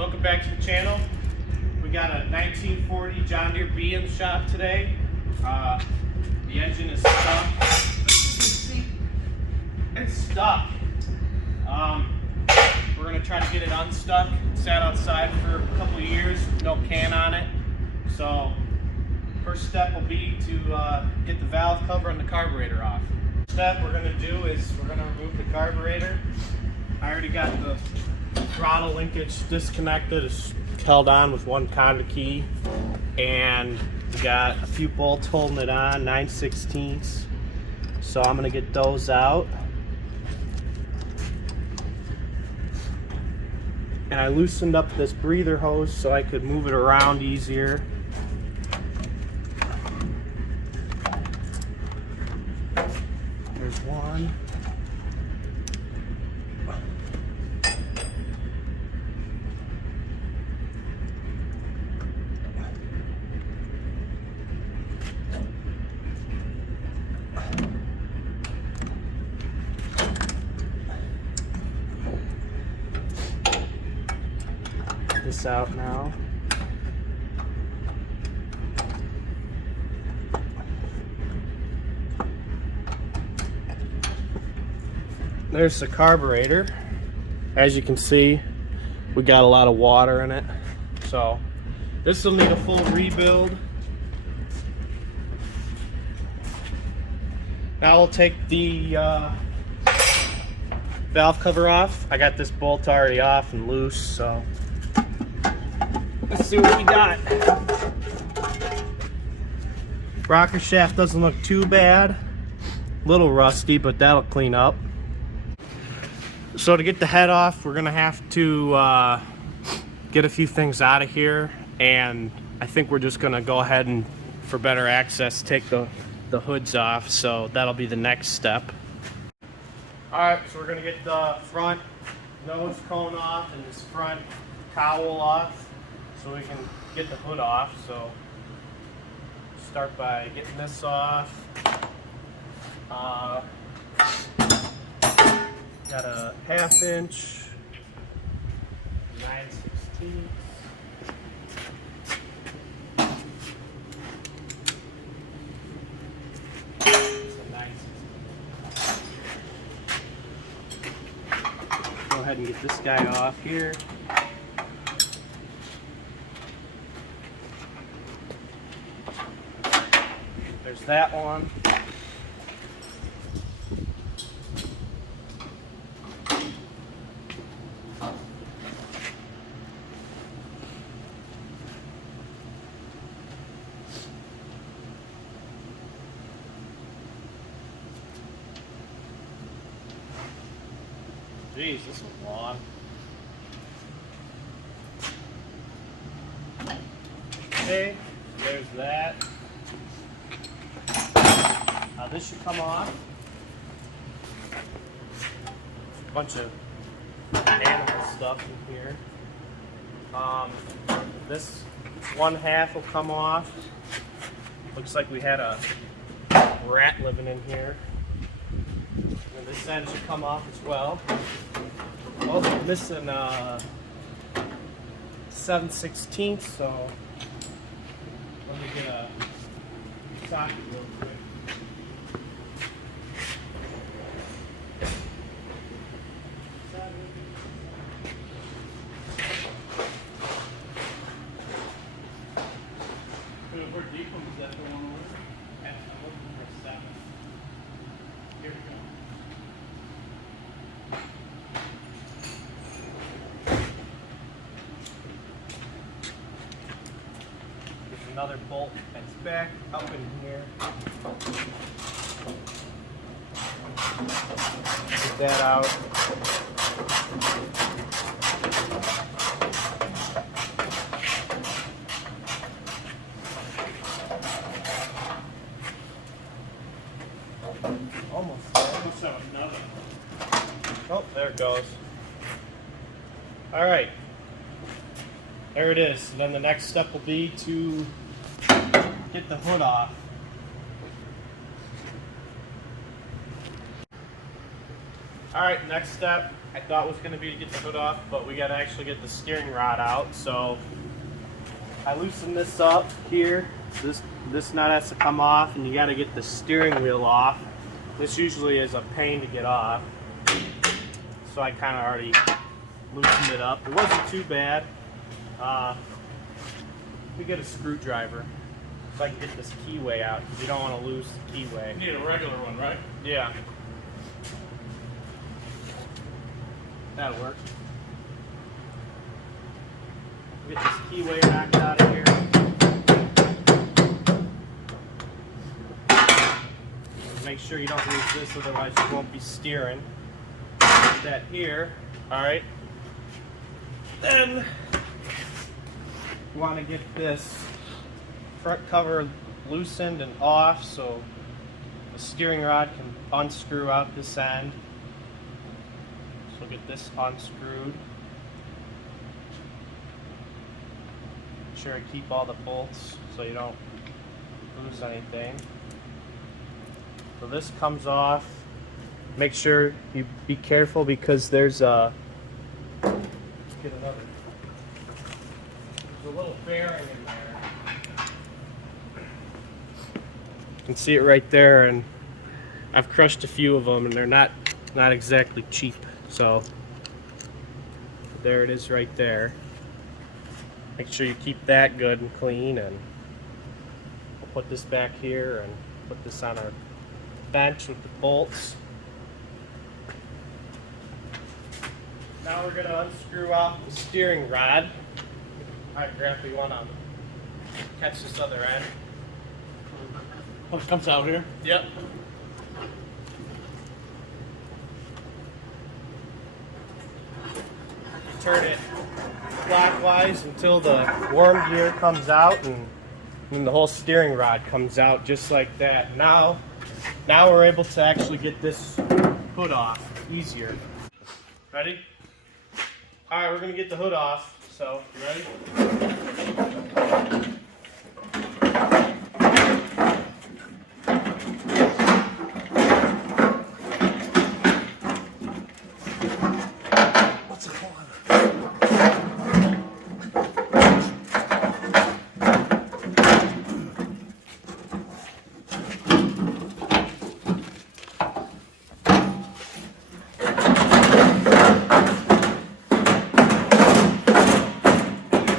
Welcome back to the channel. We got a 1940 John Deere B in the shop today. The engine is stuck. It's stuck. We're going to try to get it unstuck. It sat outside for a couple of years, no can on it. So first step will be to get the valve cover and the carburetor off. Step we're going to do is we're going to remove the carburetor. I already got the throttle linkage disconnected. It's held on with one conduit key, and we got a few bolts holding it on, 9/16. So I'm going to get those out. And I loosened up this breather hose so I could move it around easier. There's one. This out now. There's the carburetor. As you can see, we got a lot of water in it, so this will need a full rebuild. Now we'll take the valve cover off. I got this bolt already off and loose, so let's see what we got. Rocker shaft doesn't look too bad. A little rusty, but that'll clean up. So to get the head off, we're gonna have to get a few things out of here, and I think we're just gonna go ahead and, for better access, take the hoods off. So that'll be the next step. Alright, so we're gonna get the front nose cone off and this front cowl off, so we can get the hood off. So start by getting this off. Got a 1/2 inch, 9/16. Go ahead and get this guy off here. There's that one. Jeez, this is long. Okay, there's that. Now this should come off. A bunch of animal stuff in here. This 1/2 will come off. Looks like we had a rat living in here. And this end should come off as well. Oh, we're missing 7/16, so let me get a socket real quick. Where deep was that going over? I'm looking for 7. Here we go. There's another bolt that's back up in here. Get that out. Almost there. Must have another. Oh, there it goes. All right. There it is. And then the next step will be to get the hood off. All right, next step, I thought was going to be to get the hood off, but we got to actually get the steering rod out. So I loosened this up here. This nut has to come off, and you got to get the steering wheel off. This usually is a pain to get off, so I kind of already loosened it up. It wasn't too bad. We get a screwdriver so I can get this keyway out, because you don't want to lose the keyway. You need a regular one, right? Yeah. That'll work. Get this keyway back out of here. Make sure you don't lose this, otherwise you won't be steering. Put that here. Alright. Then you want to get this front cover loosened and off so the steering rod can unscrew out this end. So get this unscrewed. Make sure I keep all the bolts so you don't lose anything. So this comes off. Make sure you be careful because there's a get another. There's a little bearing in there. You can see it right there, and I've crushed a few of them, and they're not exactly cheap. So there it is right there. Make sure you keep that good and clean, and we'll put this back here and put this on our bench with the bolts. Now we're going to unscrew off the steering rod. Alright, Grandpa, you want to catch this other end? Oh, it comes out here? Yep. Turn it clockwise until the worm gear comes out, and then the whole steering rod comes out just like that. Now we're able to actually get this hood off easier. Ready? Alright, we're going to get the hood off. So, you ready? What's it called?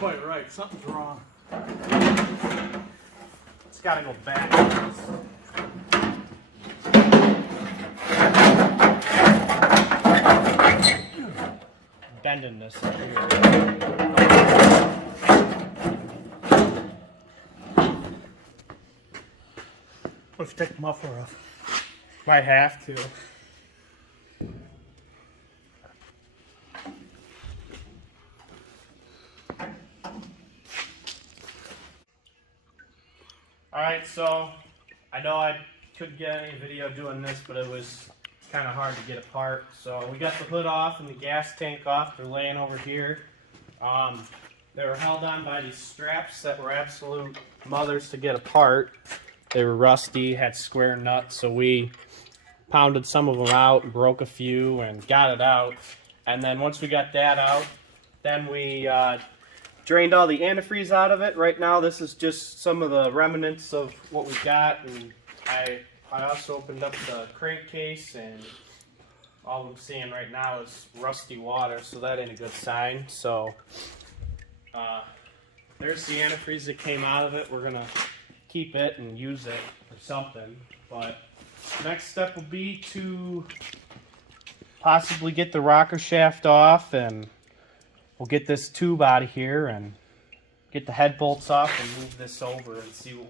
Quite right, something's wrong. It's got to go back. Bending this up here. What if you take the muffler off? Might have to. Alright, so I know I couldn't get any video doing this, but it was kind of hard to get apart. So we got the hood off and the gas tank off. They're laying over here. They were held on by these straps that were absolute mothers to get apart. They were rusty, had square nuts, so we pounded some of them out and broke a few and got it out. And then once we got that out, then we drained all the antifreeze out of it. Right now this is just some of the remnants of what we got, and I also opened up the crankcase, and all I'm seeing right now is rusty water, so that ain't a good sign. So there's the antifreeze that came out of it. We're gonna keep it and use it for something, but next step will be to possibly get the rocker shaft off, and we'll get this tube out of here and get the head bolts off and move this over and see what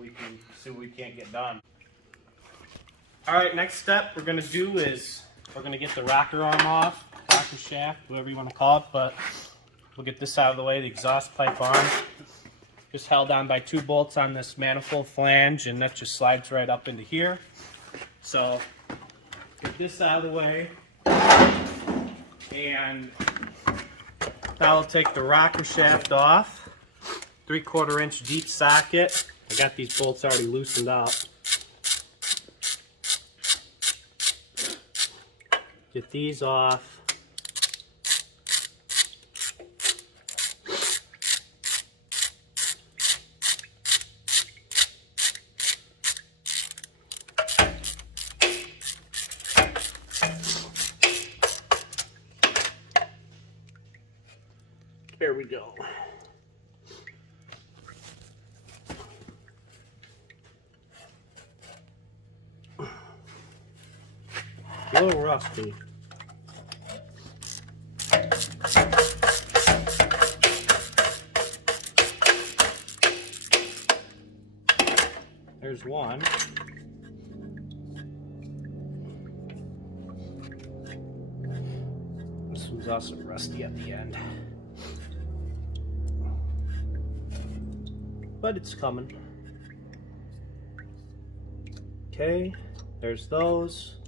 we can't get done. Alright, next step we're going to do is we're going to get the rocker arm off, rocker shaft, whatever you want to call it, but we'll get this out of the way, the exhaust pipe arm. Just held on by 2 bolts on this manifold flange, and that just slides right up into here. So, get this out of the way, and now I'll take the rocker shaft off. 3/4 inch deep socket. I got these bolts already loosened up. Get these off. There we go. A little rusty. There's one. This one's also rusty at the end. But it's coming. Okay, there's those.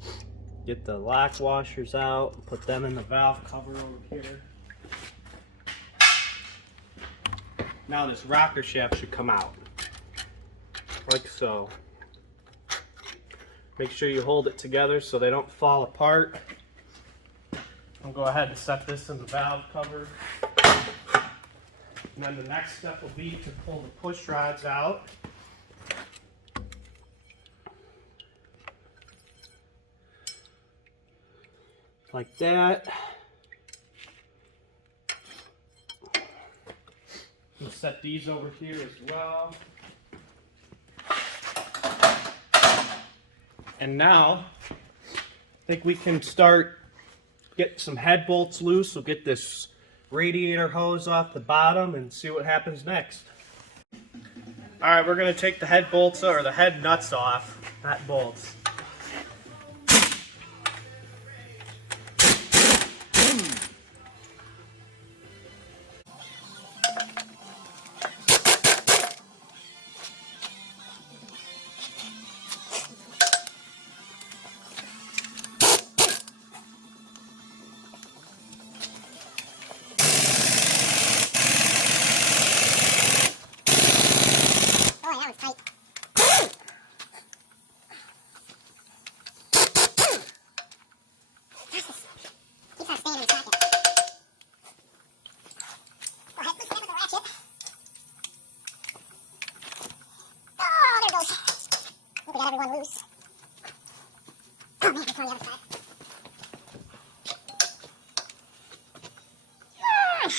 Get the lock washers out and put them in the valve cover over here. Now this rocker shaft should come out. Like so. Make sure you hold it together so they don't fall apart. I'll go ahead and set this in the valve cover. And then the next step will be to pull the push rods out. Like that. We'll set these over here as well. And now, I think we can start get some head bolts loose. We'll get this radiator hose off the bottom and see what happens next. All right, we're gonna take the head bolts or the head nuts off, not bolts. Everyone loose. Oh man, it's on the other side.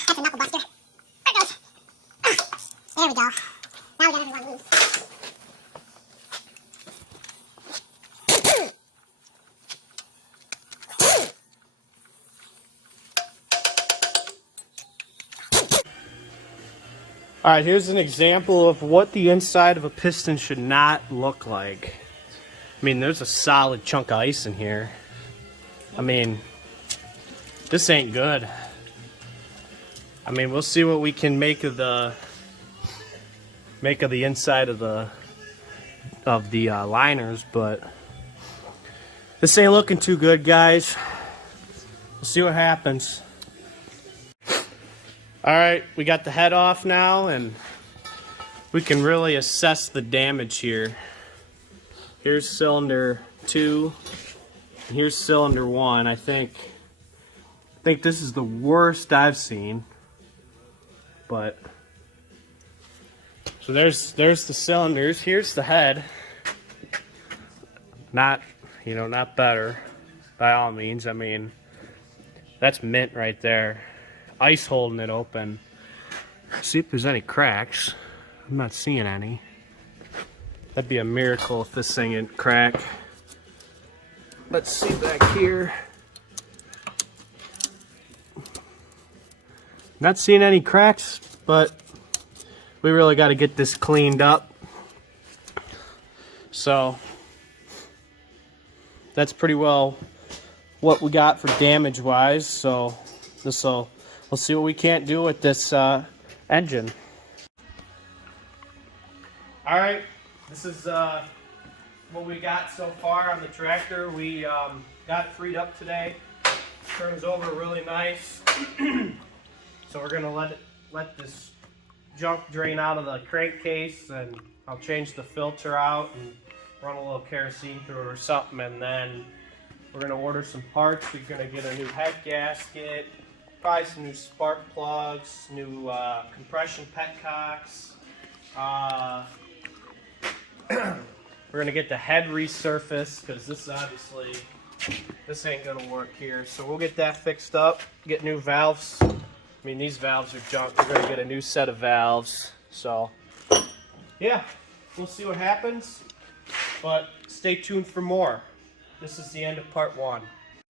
That's a knuckle buster. There it goes. There we go. Now we got everyone loose. All right, here's an example of what the inside of a piston should not look like. I mean, there's a solid chunk of ice in here. I mean, this ain't good. I mean, we'll see what we can make of the inside of the liners, but this ain't looking too good, guys. We'll see what happens. All right, we got the head off now, and we can really assess the damage here. Here's cylinder 2, and here's cylinder 1. I think this is the worst I've seen. But so there's the cylinders. Here's the head. Not better by all means. I mean, that's mint right there. Ice holding it open. See if there's any cracks. I'm not seeing any. That'd be a miracle if this thing didn't crack. Let's see back here. Not seeing any cracks, but we really got to get this cleaned up. So that's pretty well what we got for damage wise. So we'll see what we can't do with this engine. All right, this is what we got so far on the tractor. We got it freed up today. Turns over really nice. So we're gonna let this junk drain out of the crankcase, and I'll change the filter out and run a little kerosene through it or something, and then we're gonna order some parts. We're gonna get a new head gasket, probably some new spark plugs, new compression petcocks. We're gonna get the head resurfaced because this ain't gonna work here. So we'll get that fixed up, get new valves, mean, these valves are junk. We're gonna get a new set of valves. So, yeah, we'll see what happens. But stay tuned for more. This is the end of part 1.